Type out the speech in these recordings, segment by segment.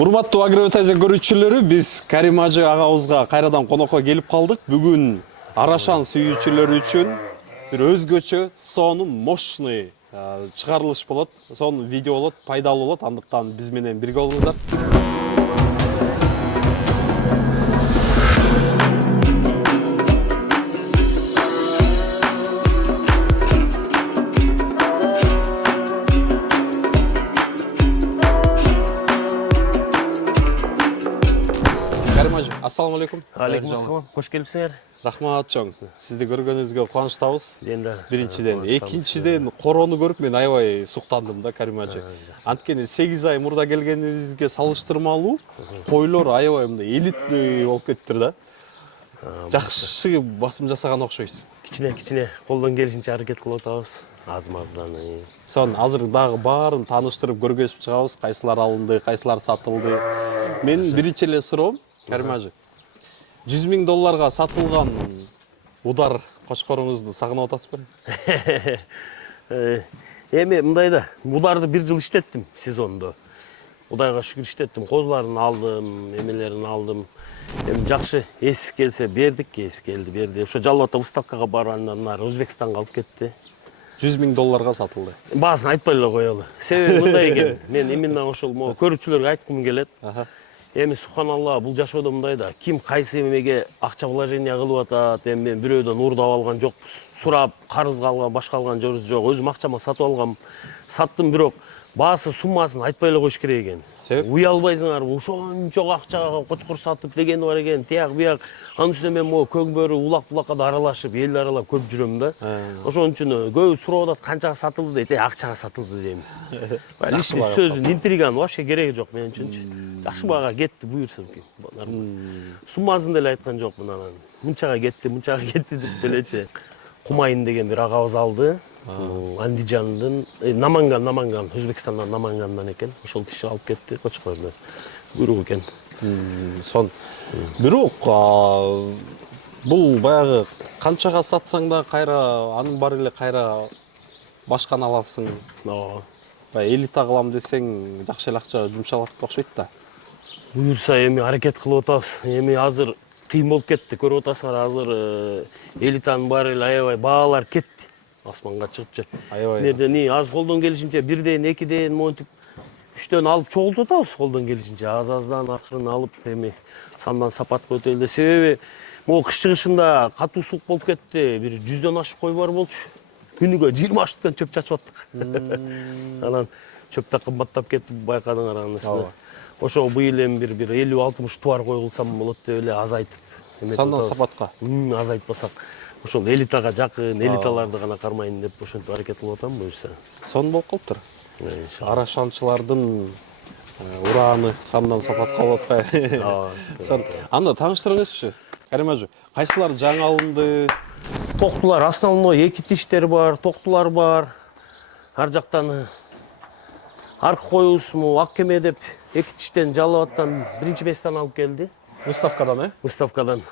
Урматтуу Агробетазия көрүүчүлөрү, биз Карим Ажы агабызга кайрадан конокко келип калдык. Бүгүн арашан сүйүүчүлөр үчүн бир өзгөчө сонун мощный чыгарылыш болот. Сонун видео болот, пайдалуу болот. Андыктан биз менен бирге болуңуздар. Assalamu alaikum. Алейкум ассалам. Кош келипсиңер. Рахмат чоң. Сизди көргөнүбүзгө кубанычтабыз. Енді Биринчиден, экинчиден короону көрүп мен аябай суктандым да, Карим ажы. Анткени 8 ай мурда келгенибизге салыштырмалуу койлор аябай мындай элитный болуп кетиптир да. Жакшы басым жасаган окшойсуз. Кичине колдон келишинче аракет кылып атабыз. Аз-маздан. Сон азыр дагы баарын тааныштырып көргөзүп чыгабыз. Кайсылар алынды, кайсылар сатылды. Менин биринчи эле суроом, Карим ажы. $100,000 сатылган удар кочкоруңузду сагынып атасызбы? Эми мындай да, ударды 1 жыл иштеттим сезондо. Кудайга шүгүр иштеттим. Козуларын алдым, эмелерин алдым. Эми жакшы эс келсе бердик, эс келди, берди. Ошо Жалал Абад выставкага баргандан ары Өзбекстанга алып кетти. $100,000 сатылды. Баасын айтпай эле коелу. Себеби мындай экен. Мен именно ошол көрүүчүлөргө айткым келет. Эми субханалла, бул жашоодо мындай да, ким кайсы эмеге акча вложение кылып атат, эми мен бирөөдөн уурдап алган жокпуз. Сурап, карызга алган, башка алган жок. Өзүм акчама сатып алгам. Саттым, бирок баасы суммасын айтпай эле коюш керек экен. Себеп? Уялбайсыңарбы, ошончо акчага кочкор сатып дегени бар экен. Тияк бияк, анын үстүнө мен могу көңбөрү улак-булакка да аралашып, эл аралап көп жүрөм да. Ошон үчүн көп сурап атат, канчага сатылды дейт, акчага сатылды дейм. Лишний сөздүн, интриганын вообще кереги жок мен үчүнчү. Жакшы бага кетти, буюрса. Суммасын деле айткан жокмун анан. Мынчага кетти деп делечи. Кумайын деген бир агабыз алды. Андижандын, Наманган, Өзбекстандан Намангандан экен. Ошол киши алып кетти кочкорду. Буйрук экен. Сон. Бирок бул баягы канчага сатсаң да кайра анын баары эле кайра башканы аласың. Баягы элита кылам десең жакшы эле акча жумшалат окшойт да. Буюрса эми аракет кылып атабыз. Эми азыр кыйын болуп кетти. Көрүп атасыңар, азыр элитанын баары эле аябай баалар кетти. Асманга чыгып. Аябай. Аз колдон келишинче 1ден, 2ден, монтип 3дөн алып чогултуп атабыз колдон келишинче. Аз-аздан акырын алып эми сандан сапатка өтөлдү. Себеби могу кыш чыгышында катуу суук болуп кетти. Бир 100дөн ашык кой бар болчу. Күнүгө 20 штуктан чөп чачып аттык. Анан чөп да кымбаттап кетти, байкадыңар анын үстүнө. Ошо быйыл эми бир 50-60 туар кой кылсам болот деп эле азайтып. Сандан сапатка. Азайтпасак. Ошол элитага жакын, элиталарды гана кармайын деп ошентип аракет кылып атам буюрса. Сон болуп калыптыр. Арашанчылардын урааны сандан сапатка болуп атпайбы? Сон анда тааныштырыңызчы, Карим ажы. Кайсылар жаңы алынды? Токтулар, основной 2 тиштер бар, токтулар бар. Ар жактан аркы коюбуз ак кеме деп 2 тиштен Жалал Абадтан биринчи месттен алып келди. Выставкадан, Выставкадан.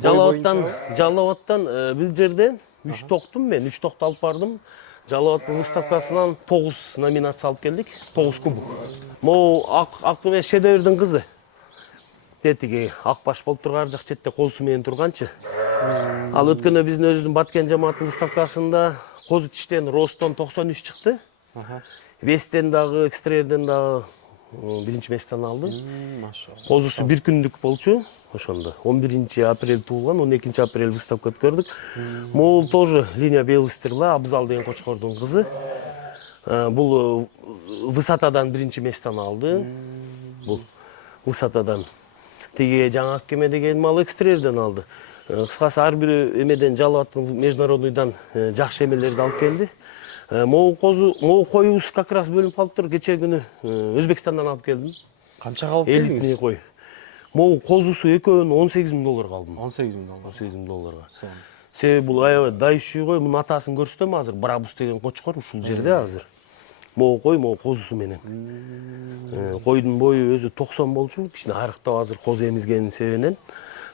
Жалал Абадтан бул жерден 3 токтум мен, 3 токту алып бардым. Жалал Абад выставкасынан 9 номинация алып келдик, 9 кубок. Могу ак кеме шедеврдин кызы. Тетиги ак баш болуп турган жак четте козусу менен турганчы. Ал өткөндө биздин өзүбүздүн Баткен жамааттын выставкасында козу тиштен ростон 93 чыкты. Вестен дагы, экстерьерден дагы биринчи месттен алды. Козусу 1 күндүк болчу. Ошондо 11 апрель туулган, 12 апрель выставка өткөрдүк. Могул тоже линия белый стрела, Абзал деген кочкордун кызы. Бул высотадан биринчи месттен алды. Бул высотадан. Тиги жаңы ак кеме деген мал экстерьерден алды. Кыскасы ар бир эмеден Жалал Абадтын международныйдан жакшы эмелерди алып келди. Могу коюбуз как раз бөлүнүп калыптыр. Кече күнү Өзбекстандан алып келдим. Канчага алып келдиңиз? Элитный кой. Могу козусу экөөнү $18,000 алдым. $18,000. Себеби бул аябай дающий кой, мунун атасын көрсөтөм азыр. Брабус деген кочкор ушул жерде азыр. Могу кой, могу козусу менен. Койдун бою өзү 90 болчу, кичине арыктап азыр козу эмизгенин себебинен.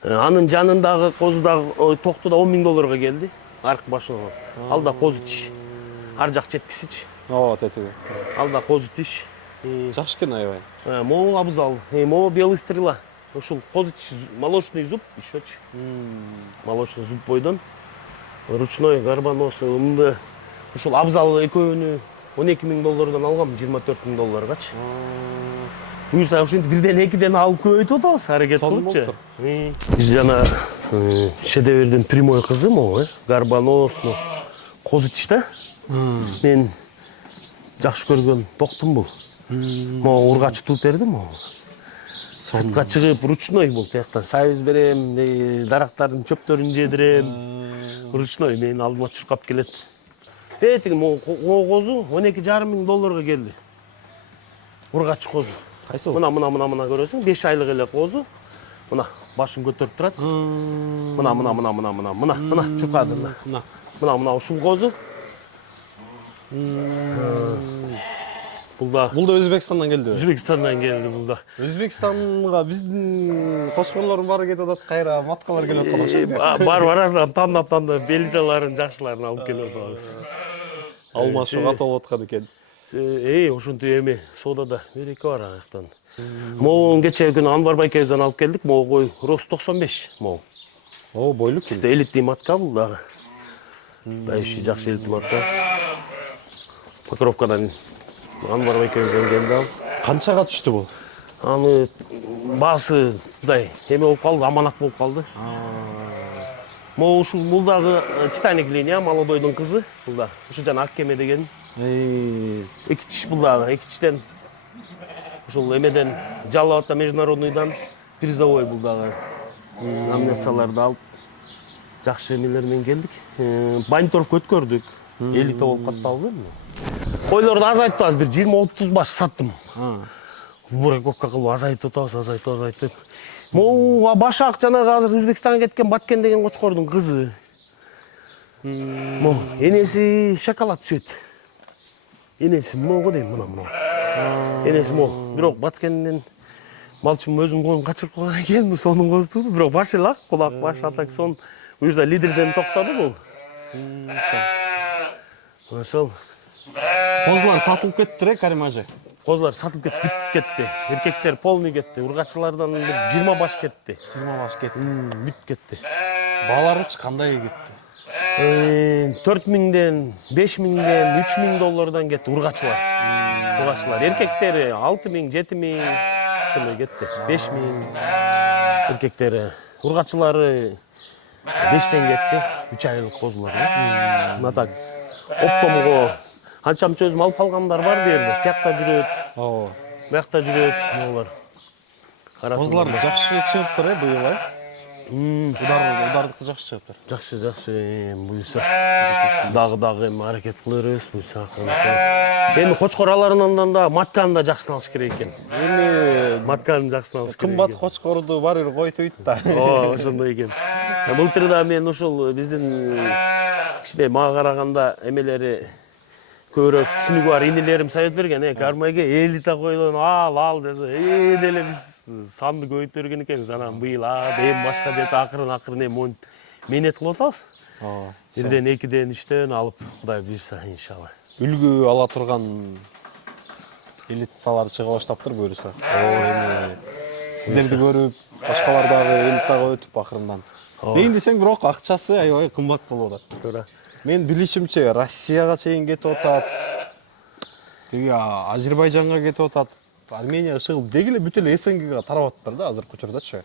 Анын жанындагы козу дагы токту да $10,000 келди. Арк башына. Ал да козу тиш. Ар жак четкисичи. Тетиги. Ал да козу тиш. Жакшы экен аябай. Могу абзал. Могу белый стрела. Ушул козыч молочный зуб еще. Молочный зуб бойдон. Ручной гарбанос. Мында ушул абзал экөөнү 12 000 доллардан алгам, 24 000 долларгачы. Буюрса ушинтип бирден экиден алып көбөйтүп атабыз, аракет кылыпчы. Биз жана шедеврдин прямой кызы могу, гарбанос, козыч да. Мен жакшы көргөн токтум бул. Могу ургач туруп бердим могу. Сыртка чыгып ручной бул тияктан сайыз берем, дарактардын чөптөрүн жедирем. Ручной менин алдыма чуркап келет. Тиги могу козу 12,5 000 долларга келди. Ургач козу. Кайсы? Мына көрөсүң, 5 айлык эле козу. Мына башын көтөрүп турат. Мына чуркады мына. Мына ушул козу. Бул да Өзбекстандан келди. Өзбекстандан келди бул да. Өзбекстанга биздин кочкорлордун баары кетип атат, кайра маткалар келип аткан окшойт. Барасаң тандап белителерин жакшыларын алып келип атабыз. Алмашы катып аткан экен. Ошентип эми соодада бир-эки бар аяктан. Могу кечээ күнү Анвар байкебизден алып келдик. Могу кой рост 95 могу. Бойлук. Сизде элитный матка бул дагы. Дающий жакшы элитный матка. Покровкадан Анвар байкебизден келди ал. Канчага түштү бул? Аны баасы мындай эме болуп калды, аманат болуп калды. Могу ушул бул дагы Титаник линия, молодойдун кызы. Бул да ушу жана ак кеме деген. Эки тиш бул дагы, эки тиштен ушул эмеден Жалал-Абадта международныйдан призовой бул дагы. Номинацияларды алып жакшы эмелер менен келдик. Банторфко өткөрдүк. Элита болуп катталды. Койлорду азайттыбыз, бир 20-30 баш саттым. Бураковка кылып азайтып атабыз. Могу башак жанагы азыр Өзбекстанга кеткен Баткен деген кочкордун кызы. Могу энеси шоколад сөйт. Энеси могу дейм, мына. Энеси могу. Бирок Баткенден малчым өзүнүн коюн качырып койгон экен, сонун козу, бирок башы эле кулак баш атак сон. Буюрса лидерден токтоду бул. Ошол. Козулар сатылып кеттире, Карим ажы. Козулар сатылып кетти. Эркектер полный кетти. Ургачылардан бир 20 баш кетти. 20 баш кетти. Бүт кетти. Баларычы кандай кетти? 4 000ден, 5 000ден, 3 000 доллардан кетти ургачылар. Эркектери 6 000, 7 000 ошондой кетти. 5 000 эркектери. Ургачылары 5тен кетти. 3 айлык козулар. Мына так. Оптомго анча-мынча өзүм алып калгандар бар бу жерде. Тиякта жүрөт. Биякта жүрөт, могулар. Козулар жакшы чыгыптыр быйыл, Удардыкты жакшы чыгыптыр. Жакшы, буюрса. Дагы эми аракет кыла беребиз, буюрса. Эми кочкораларынан да матканы да жакшысын алыш керек экен. Эми матканын жакшысын алыш керек. Кымбат кочкорду бар бир койтуйт да. Ошондой экен. Былтыр да мен ушул биздин кичине мага караганда эмелери көбүрөөк түшүнүгү бар инелерим совет берген. Кармайга элита койлон ал десе, деле биз санды көбөйтүп берген экенбиз. Анан быйыл эми башка жерде акырын эми менет кылып атабыз. Бирден, экиден, үчтөн алып, Кудай буйрса, иншалла. Үлгү ала турган элиталар чыга баштаптыр буюрса. Эми сиздерди көрүп, башкалар дагы элитага өтүп акырындан. Дейин десең, бирок акчасы аябай кымбат болуп атат. Туура. Мен билишимче Россияга чейин кетип атат. Тиги Азербайжанга кетип атат. Арменияга чыгып, деги эле бүт эле СНГга тарап атыптыр да азыркы учурдачы.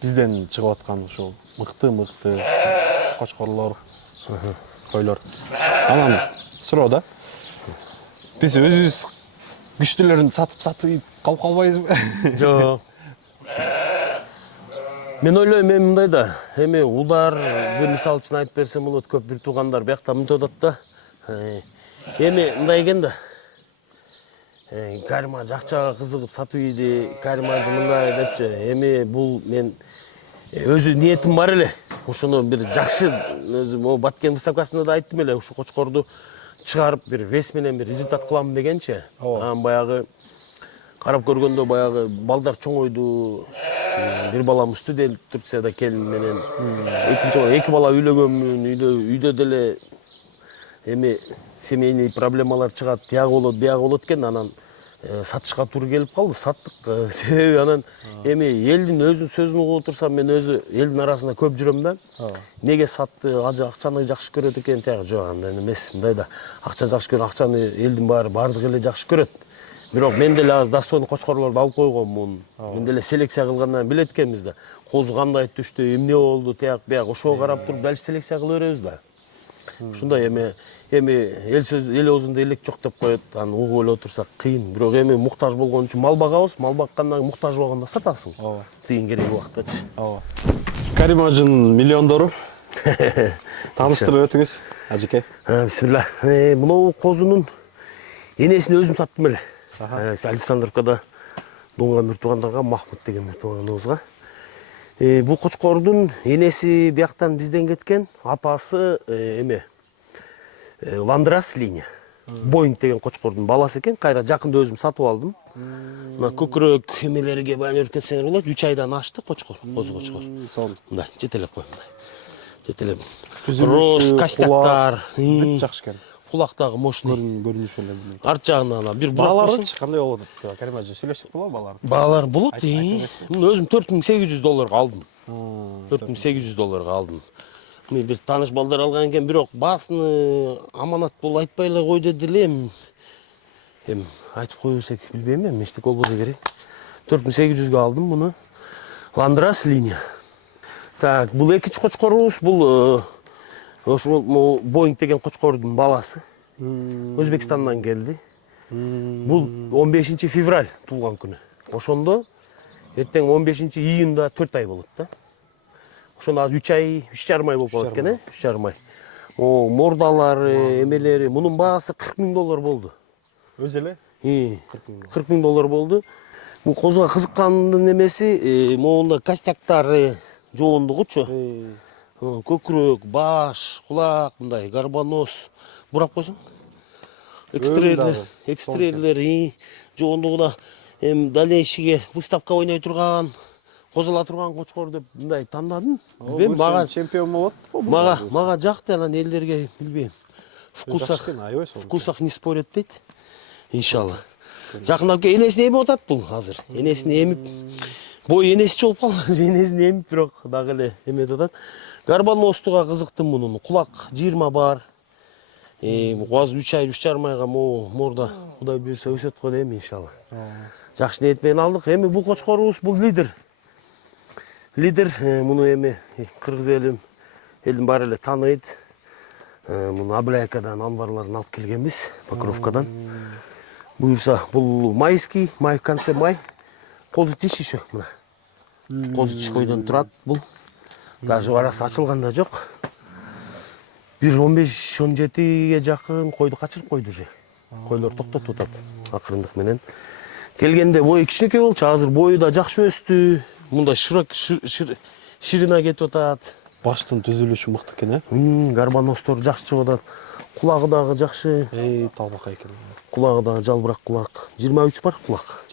Бизден чыгып аткан ушул мыкты кочкорлор, койлор. Анан суроо да. Биз өзүбүз күчтүүлөрүн сатып калып калбайбызбы? Жок. Мен ойлойм эми мындай да, эми Ударды мисал үчүн айтып берсем болот, көп бир туугандар биякта мынтип атат да. Эми мындай экен да. Карим ажы акчага кызыгып сатып ийди, Карим ажы мындай депчи. Эми бул мен өзү ниетим бар эле. Ушуну бир жакшы өзүм Баткен выставкасында да айттым эле, ушу кочкорду чыгарып бир вес менен бир результат кылам дегенчи. Анан баягы карап көргөндө баягы балдар чоңойду. Бир балам студент Турцияда келин менен. Экинчи бала, эки бала үйлөгөнмүн, үйдө деле эми семейный проблемалар чыгат, тияк болот, бияк болот экен, анан сатышка туура келип калды. Саттык, себеби анан эми элдин өзүнүн сөзүн угуп отурсам, мен өзү элдин арасында көп жүрөм да. Неге сатты, акчаны жакшы көрөт экен, тияк жок, андай эмес. Мындайда акча жакшы көрөт, акчаны элдин бардыгы эле жакшы көрөт. Бирок мен деле азыр достойный кочкорлорду алып койгонмун. Мен деле селекция кылгандан билет экенбиз да. Козу кандай түштү, эмне болду, тияк бияк ошого карап туруп дальше селекция кыла беребиз да. Ушундай эми эл сөз, эл оозунда элек жок деп коет, аны угуп эле отурсак кыйын. Бирок эми муктаж болгон үчүн мал багабыз, мал баккандан кийин муктаж болгондо сатасың. Ооба. Тыйын кереги убактачы. Ооба. Карим ажынын миллиондору. Тааныштырып өтүңүз, ажеке. Бисмилла. Мынау козунун энесин өзүм саттым эле. Александровкада дунган бир туугандарга, Махмут деген бир тууганыбызга. Бул кочкордун энеси бияктан бизден кеткен, атасы эме Ландрас линия. Боинг деген кочкордун баласы экен, кайра жакында өзүм сатып алдым. Мына көкүрөк эмелерге байланып кетсеңер болот. 3 айдан ашты кочкор, козу кочкор. Мындай жетелеп кой, мындай. Жетелеп. Рост, костяктар, жакшы экен. Кулактагы мощный. Көрүнүшү эле. Арт жагынан бир баалары кандай болот? Карим ажы сүйлөшүп болобу баалар? Баалар болот. Муну өзүм $4800 алдым. $4800 алдым. Мен бир тааныш балдар алган экен, бирок баасыны аманат болуп айтпай эле кой деди эле. Эми айтып кое берсек билбейм, эми эчтеке болбосо керек. 4800-гө алдым муну. Ландрас линия. Так, бул экинчи кочкорубуз, бул ошол Боинг деген кочкордун баласы. Өзбекстандан келди. Бул 15 февраль туулган күнү. Ошондо эртең 15 июнда 4 ай болот да. Ошондо азыр 3 ай, 3,5 ай болуп калат экен, 3,5 ай. Мордалары, эмелери, мунун баасы $40,000 болду. Өзү эле? $40,000 болду. Бул козуга кызыккандын эмеси, могунда костяктары жоондугучу. Көкүрөк, баш, кулак, мындай гарбанос бурап койсоң. Экстрейлер, жоондугуда дальнейшиге выставка ойной турган, козула турган кочкор деп мындай тандадым. Билбейм, мага чемпион болот. Мага жакты, анан элдерге билбейм. Вкусах не спорят дейт. Иншалла. Жакындап келип энесин эмип атат бул азыр. Энесин эмип, бой энеси болуп калды. Энесин эмип, бирок дагы эле эметип атат. Гарбаностуга кызыктым мунун. Кулак 20 бар. Азыр 3 ай, 3,5 айга морда Кудай буйрса өсөт го дейм иншалла. Жакшы ниет менен алдык. Эми бул кочкорубуз бул лидер. Лидер муну эми кыргыз элдин баары эле тааныйт. Муну Абляйкадан амбарларын алып келгенбиз, Покровкадан. Буйрса бул майский, май в конце май. Козу тиш еще мына. Козу тиш койдон турат бул. Даже арасы ачылган да жок. Бир 15-17ге жакын койду качырып койду уже. Койлор токтотуп атат акырындык менен. Келгенде бою кичинекей болчу, азыр бою да жакшы өстү. Мында ширина кетип атат. Баштын түзүлүшү мыкты экен, Гарбаностор жакшы чыгып атат. Кулагы дагы жакшы. Талбакай экен. Кулагы дагы жалбырак кулак. 23 бар кулак.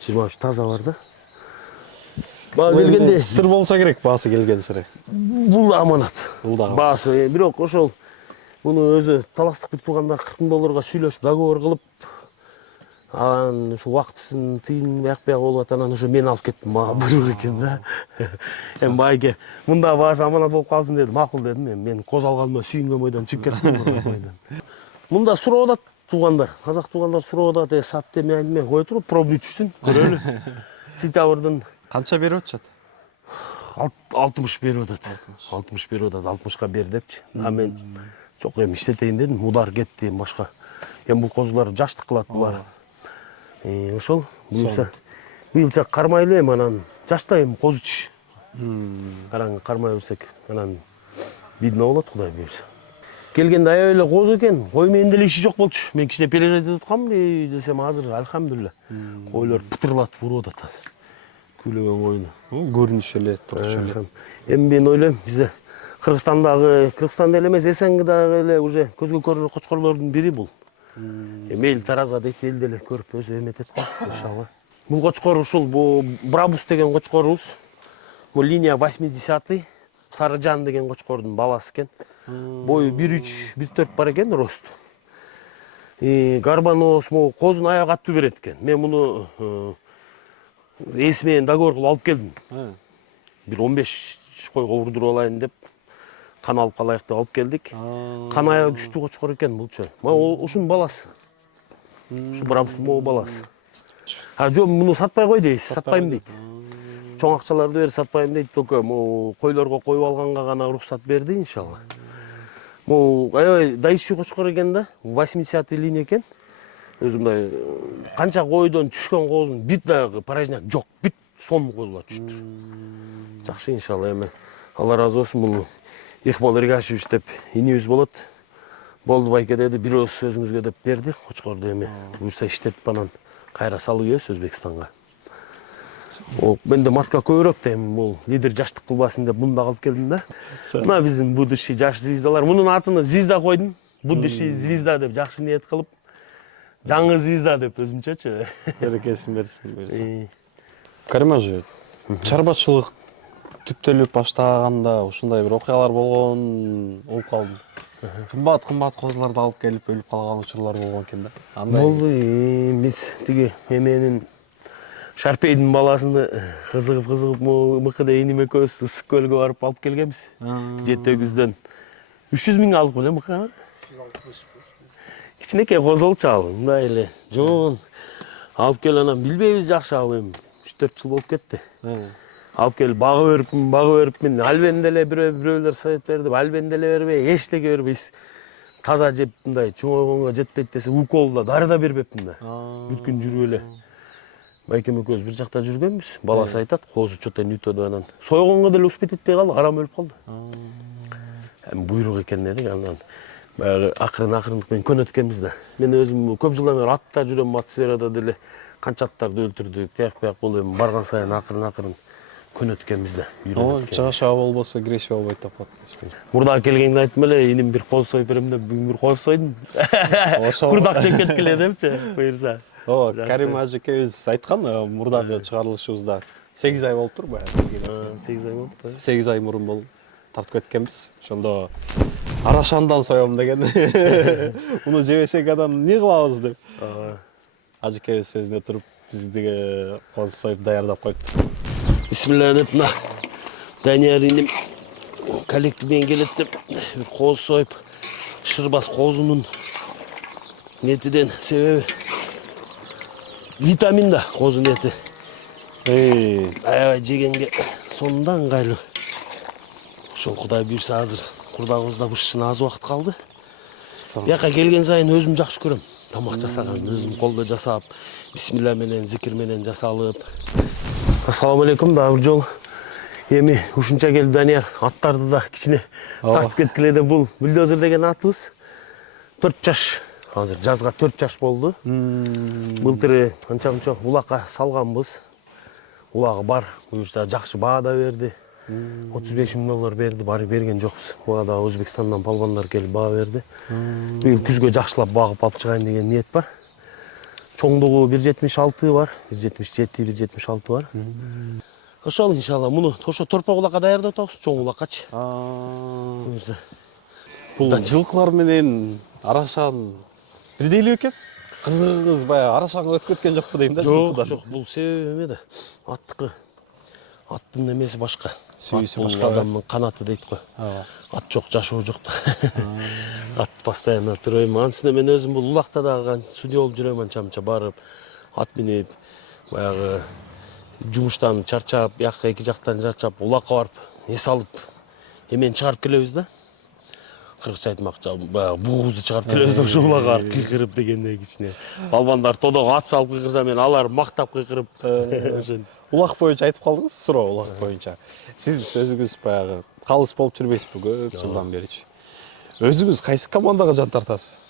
23 таза бар да. Баа келгенде сыр болсо керек, баасы келген сыры. Бул аманат. Баасы, бирок ошол муну өзү таластык бир туугандар $40,000 сүйлөшүп договор кылып, анан ушу убактысын тыйын бияк болуп атат, анан ошо мен алып кеттим, мага буйрук экен да. Эми байке, мында баасы аманат болуп калсын деди, макул дедим. Мен коз алганыма сүйүнгөн бойдон чыгып кеттим. Мында суроо атат туугандар, казак туугандар суроо атат, сат деме айнеме кое туруп, пробный түшсүн, көрөлү. Сентябрдын Канча берип атышат? 60 берип атат. 60 берип атат, 60ка бер депчи. А мен жок, эми иштетейин дедим, удар кетти, башка. Эми бул козулар жаштык кылат булар. Ошол буюрса быйылча кармайлы, эми анан жашта эми козу тиш. Кармай берсек, анан видно болот, Кудай буйрса. Келгенде аябай эле козу экен, кой менен деле иши жок болчу. Мен кичине переживать этип атканмын десем, азыр альхамдулилля. Койлор пытырлатып уруп атат азыр. Күйлөгөн койду. Көрүнүшү эле, турчу эле. Эми мен ойлойм, бизде Кыргызстанда эле эмес, СНГдагы эле уже көзгө көрүнөр кочкорлордун бири бул. Эми эл тараза дейт, эл деле көрүп өзү эметет го, иншалла. Бул кочкор ушул Брабус деген кочкорубуз. Бул линия 80-й, Сарыжан деген кочкордун баласы экен. Бою 1.3, 1.4 бар екен рост. Гарбаноз, қозын аяқ атты береді екен. Мен мұны есімен договор қылып алып келдім. Bir 15 қойға ұрдырып алайын деп, қан алып қалайық деп алып келдік. Қан аяғы күшті қошқар екен бұл че. Ушun баласы. Шу брамстың моу баласы. Жоқ, мұны сатпай қой дейсіз, сатпайым дейді. Чоң ақшаларды бер сатпайым дейді. Только қойларға қойып алғанға ғана рұқсат берді, иншалла. Дайшы қошқар екен да, 80 линия екен. Өзімді қанша қойдан түшкен қозын бит дағы паражняк жоқ, бит сон қозылар түшіп. Жақшы, иншалла, әме. Алла разы болсын, мұны Иқбал Иргашевич деп инеуіз болады. Болды байке деді, бір өз сөзіңізге деп берді, қошқарды әме. Бұйырса іштетіп банан қайра салу ес Өзбекстанға. Мен де матқа көйрек деймін, бұл лидер жаштық қылбасын деп мұнда қалып келдім да. Мұна біздің будущий жаш звездалар. Мұның атыны звезда қойдым. Будущий звезда деп жақшы ниет қылып, жаңы звезда деп өзімчечі. Берекесін берсін. Карим ажы, чарбатшылық түптеліп баштағанда ушундай бір оқиғалар болып қалдым. Қымбат қозыларды алып келіп өліп қалған учурлар болған екен да. Болды, біз тіге еменің Шарпейдің баласыны қызығып мұқыда енім екеуіз ысық көлге барып алып келгенбіз. Жетті өгізден 300 000 алып біле мұқыға? 365. Кішінеке қозыл чалы, мұнда еле. Жон, алып кел анам, білбейбіз жақшы алып 3-4 жыл болып кетті. Алып кел, бағы өріппін, албенделе біреулер совет берді, албенделе бербей, ештеге бербейіз. Таза жеп бұндай, чоңға жетпейді десе, уколда, дарыда бербеппін да. Бүткін жүру еле. Байкем көз бір жақта жүргенбіз. Баласы айтады, қозы чөтен үйтеді анан. Сойғанға дәл успет етпей қалды, арам өліп қалды. Бұйрық екен дедік, анан. Ақырын-ақырындықпен көнеткенбіз да. Мен өзім көп жылдан бері атта жүрем, атсферада деле қанчаттарды өлтірдік, тияқ-пияқ болуым, барған сайын ақырын-ақырын көнеткенбіз да. Жағаша болбаса, гресия болбайды тапады. Мұрда келгенде айттым әле, енім бір қоз сойып берем деп, бүгін бір қоз сойдым. Құрдақ жекет келе депші, бұйырса. Карим ажеке өз айтқан мұрдағы шығарылышыбызда 8 ай болып тұр ба? 8 ай болып тұр. 8 ай мұрын болып тартып кеткенбіз. Шонда арашандан соям деген. Мұны жебесек адам не қылабыз деп. Ажеке өз сөзіне тұрып, біздегі қоз сойып даярдап қойыпты. Бисмилlah деп, мына Данияр инем коллективмен келеді деп, бір қоз сойып, шырбас қозының нетіден себебі витамин да қозын еті. Аябай жегенге сонда ыңғайлы. Шол Құдай бұйырса азыр құрдағымызда бұшшын аз уақыт қалды. Яқа келген сайын өзім жақсы көрем. Тамақ жасаған, өзім қолда жасап, бисмилла менен, зикір менен жасалып. Ассаламу алейкум, да бір жол. Еми, ушунча келді Данияр, аттарды да кичине тартып кеткіледі. Бұл бульдозер деген атыбыз 4 жаш. Азыр жазға 4 жаш болды. Былтыры анча-мунча улаққа салғанбыз. Улағы бар, бұйырса жақшы баға да берді. 35 000 доллар берді, бары берген жоқпыз. Бұғада Өзбекстаннан палбандар келіп баға берді. Биыл күзге жақшылап бағып алып шығайын деген ниет бар. Чоңдығы 1,76 бар, 1,77-1,76 бар. Ошол иншалла, мұны торпа улаққа даярда отауыз, чоң улаққачы. Бұйырса. Бұл жылқылар менен арашан бірдейлі екен? Қызығыз бая арашанға өтіп кеткен жоқ па деймін да жылқыдан? Жоқ, бұл себебі емеді. Аттықы. Аттың немесі башқа. Сүйісі башқа. Адамның қанаты дейді қой. Ат жоқ, жашуы жоқ та. Ат постоянно тұрайым. Ансына мен өзім бұл ұлақта дағы судья болып жүрем анша-мынша барып, ат мінеп, баяғы жұмыштан чарчап, яққа екі жақтан чарчап, ұлаққа барып, ес алып, емен шығарып келеміз да. Қырғызша айтмақшы, бұғызды шығарып келеміз да, ұлаққа қиқырып дегенде кішіне. Балбандар тодаға ат салып қиқырса, мен алар мақтап қиқырып. Улақ бойынша айтып қалдыңыз, сұра улақ бойынша. Сіз өзіңіз баяғы қалыс болып жүрмейсіз бі көп жылдан берічі. Өзіңіз қайсы командаға жан тартасыз?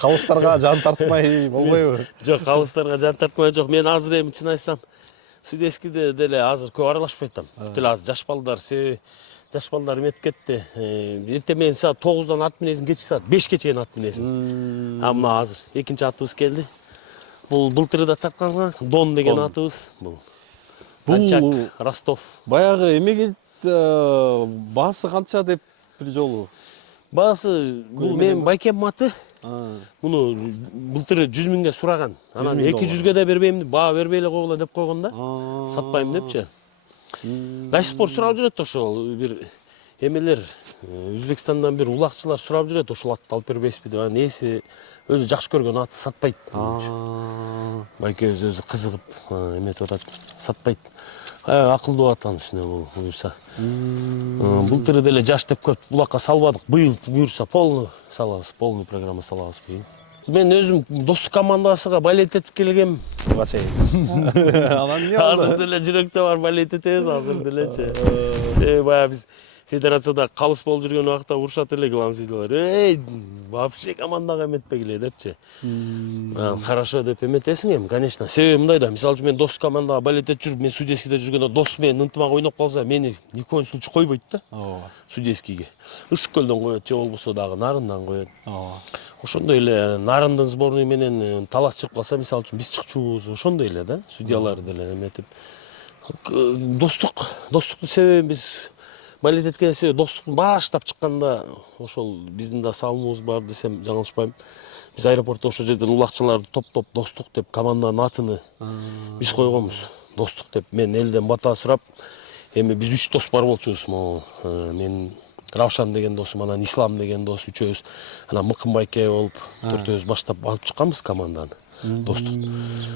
Қалыстарға жан тартмай болмай өр? Жоқ, қалыстарға жан тартмай жоқ. Мен азыр емін чын айтсам, Судескиде деле азыр көп аралашпайтам. Тіл азыр жаш балдар, жаш балдар метіп кетті. Ерте мен саат 9-дан ат мінезін, кечі саат 5-ке чейін ат мінезін. Амна азыр екінші атыбыз келді. Бұл былтырда тартқанға Дон деген атыбыз. Бұл Анчак, Ростов. Баяғы емеге баасы канча деп бир жолу? Баасы бул менин байкем аты. Муну былтыр 100 миңге сураган. Анан 200ге да бербейм, баа бербей эле койгула деп койгон да. Сатпайм депчи. До сих пор сурап жүрөт ошол бир эмелер Өзбекстандан бир улакчылар сурап жүрөт ошол атты алып бербейсизби деп. Анан ээси өзү жакшы көргөн аты сатпайт. Байке өзү кызыгып эметип атат, сатпайт. Акылдуу ат анын үстүнө бул буюрса. Былтыр деле жаш деп көп булакка салбадык. Быйыл буюрса полный салабыз, полный программа салабыз быйыл. Мен өзүм достук командасыга балет этип келгем. Анан эмне болду? Азыр деле жүрөктө бар балет этебиз, азыр делечи. Себеби баягы биз федерацияда калыс болуп жүргөн убакта урушат эле гламзидилер. Вообще командага эметпегиле депчи. Хорошо деп эметесиң эми, конечно. Себеби мындай да, мисалы үчүн мен достук командага балет этип жүрүп, мен судейскийде жүргөндө дос менен ынтымак ойноп калса, мени ни в коем случае койбойт да. Судейскийге. Ысык көлдөн коет, же болбосо дагы Нарындан коет. Ошондой эле Нарындын сборной менен талаш чыгып калса, мисалы үчүн биз чыкчубуз, ошондой эле да, судьялар деле эметип. Достуктун себеби биз балет эткен себеби достуктун баштап чыкканда ошол биздин да салымыбыз бар десем жаңылышпайм. Биз аэропортто ошол жерден улакчыларды топтоп достук деп команданын атыны биз койгонбуз. Достук деп мен элден бата сурап, эми биз 3 дос бар болчубуз. Мен Равшан деген досум, анан Ислам деген дос, үчөөбүз, анан Мыкым байке болуп, төртөөбүз баштап алып чыкканбыз команданы. Достук.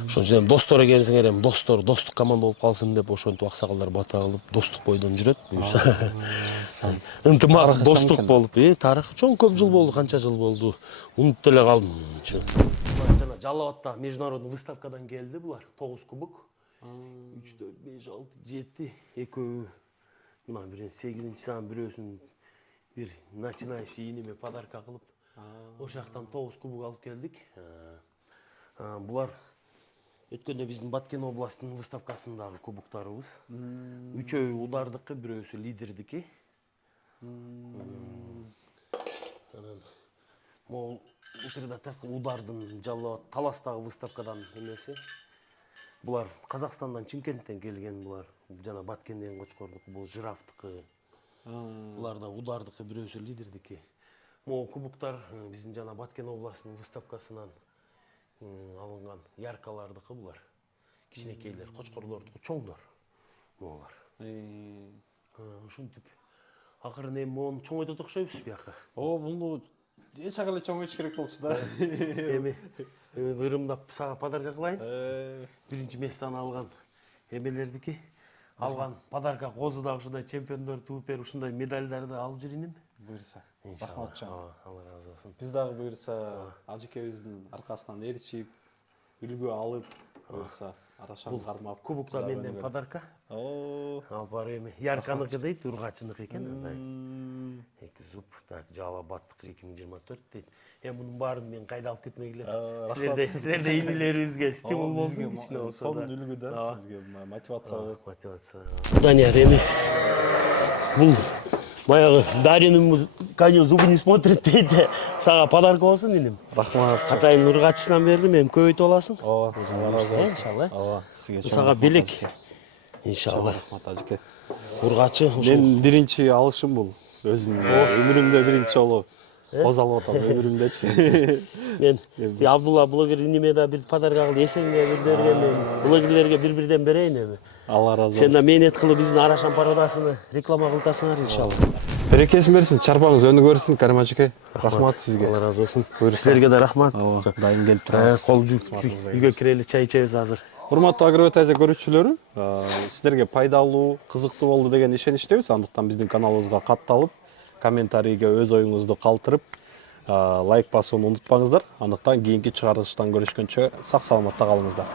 Ошон үчүн достор экенсиңер, эми достук команда болуп калсын деп ошентип аксакалдар бата кылып, достук бойдон жүрөт буюрса. Ынтымак достук болуп, тарыхы чоң, көп жыл болду, канча жыл болду. Унутуп деле калдым. Жана Жалал Абадта международный выставкадан келди булар, 9 кубок. 3, 4, 5, 6, 7, экөө мына бирин 8-чи сан бирөөсүн бир начинающий иниме подарка кылып, ошол жактан 9 кубок алып келдик. Булар өткөндө биздин Баткен областынын выставкасындагы кубоктарыбыз. Үчөө удардыкы, бирөөсү лидердики. Анан могул учурда удардын Жалал Абад Таластагы выставкадан эмеси. Булар Казакстандан, Чымкенттен келген булар. Жана Баткенден Кочкордуку, бул жирафтыкы. Булар да удардыкы, бирөөсү лидердики. Могул кубоктар биздин жана Баткен областынын выставкасынан алынган яркалардыкы булар. Кичинекейлер, Кочкорлордуку чоңдор. Могулар. Ушинтип. Акырын эми мону чоңойтот окшойбуз бияка. Буну эч ак эле чоңойтуш керек болчу да. Эми ырымдап сага подарка кылайын. Биринчи местаны алган эмелердики. Алган подарка козу да ушундай чемпиондор тууп берип, ушундай медальдарды алып жүрүнүм. Буюрса. Рахмат чоң. Алла разы болсун. Биз дагы буюрса ажекебиздин аркасынан ээрчип, үлгү алып, буюрса Арашаны кармап. Кубок да менден подарка. Ал бар эми. Ярканыкы дейт, Ургачыныкы экен. Эки зуб, так, Жалал Абадтык 2024 дейт. Эми мунун баарын мен кайда алып кетмегиле. Силерде инилерибизге стимул болсун, кичине болсо да. Сонун үлгү да, бизге мотивация болот. Мотивация. Данияр, эми бул баягы Даринин коню зубы не смотрит дейт. Сага подарка болсун иним. Рахмат. Атайын Ургачысынан бердим, эми көбөйтүп аласың. Иншалла. Сага белек. Иншалла. Рахмат ажеке. Ургачы. Мен биринчи алышым бул. Өзүмдүн өмүрүмдө биринчи жолу коз алып атам өмүрүмдөчү. Мен Абдулла блогер иниме да бир подарка кылды, эсеңге бир берген. Блогерлерге бир-бирден берейин эми. Алла разы болсун. Сен да мээнет кылып биздин Арашан пародасыны реклама кылтасыңар иншалла. Берекесин берсин, чарбаңыз өнү көрсүн, Карим ажеке. Рахмат сизге. Алла разы болсун. Силерге да рахмат. Дайым келип турабыз. Кол жууп үйгө кирели, чай ичебиз азыр. Урматтуу Агробетайза көрүүчүлөрү, сиздерге пайдалуу, кызыктуу болду деген ишеничтебиз. Андыктан биздин каналыбызга катталып, комментарийге өз оюңузду калтырып, лайк басууну унутпаңыздар. Андыктан кийинки чыгарылыштан көрүшкөнчө сак саламатта калыңыздар.